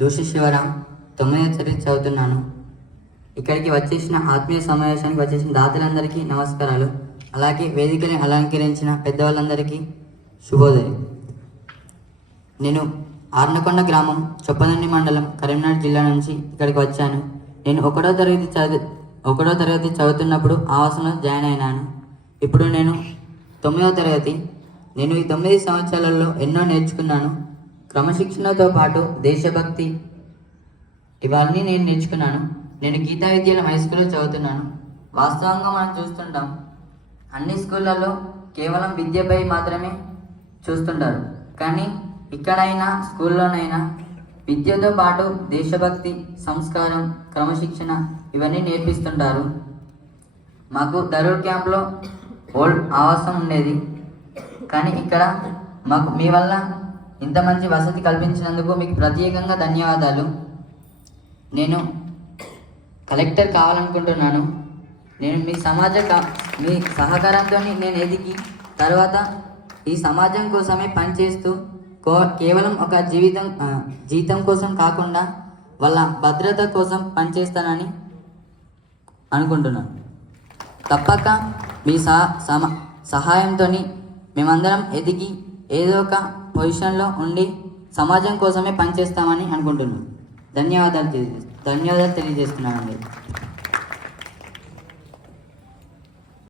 దోషి శివరాం 9వ తరగతి చదువుతున్నాను. ఇక్కడికి వచ్చేసిన ఆత్మీయ సమావేశానికి వచ్చేసిన దాతలందరికీ నమస్కారాలు. అలాగే వేదికని అలంకరించిన పెద్దవాళ్ళందరికీ శుభోదయం. నేను ఆర్నకొండ గ్రామం, చొప్పదండి మండలం, కరీంనగర్ జిల్లా నుంచి ఇక్కడికి వచ్చాను. నేను ఒకటో తరగతి చదువుతున్నప్పుడు ఆవాసంలో జాయిన్ అయినాను. ఇప్పుడు నేను 9వ తరగతి. నేను ఈ 9 సంవత్సరాలలో ఎన్నో నేర్చుకున్నాను. క్రమశిక్షణతో పాటు దేశభక్తి ఇవన్నీ నేను నేర్చుకున్నాను. నేను గీతా విద్యాలయం హై స్కూల్లో చదువుతున్నాను. వాస్తవంగా మనం చూస్తుంటాం, అన్ని స్కూళ్ళల్లో కేవలం విద్యపై మాత్రమే చూస్తుంటారు. కానీ ఇక్కడైనా స్కూల్లోనైనా విద్యతో పాటు దేశభక్తి, సంస్కారం, క్రమశిక్షణ ఇవన్నీ నేర్పిస్తుంటారు. మాకు దరూర్ క్యాంప్లో ఓల్డ్ ఆవాసం ఉండేది. కానీ ఇక్కడ మాకు మీ వల్ల ఇంత మంచి వసతి కల్పించినందుకు మీకు ప్రత్యేకంగా ధన్యవాదాలు. నేను కలెక్టర్ కావాలనుకుంటున్నాను. నేను మీ సహకారంతో నేను ఎదిగి తర్వాత ఈ సమాజం కోసమే పనిచేస్తూ కేవలం ఒక జీతం కోసం కాకుండా వాళ్ళ భద్రత కోసం పనిచేస్తానని అనుకుంటున్నాను. తప్పక మీ సహాయంతో మేమందరం ఎదిగి ఏదో ఒక పొజిషన్లో ఉండి సమాజం కోసమే పనిచేస్తామని అనుకుంటున్నాను. ధన్యవాదాలు తెలియజేస్తున్నానండి.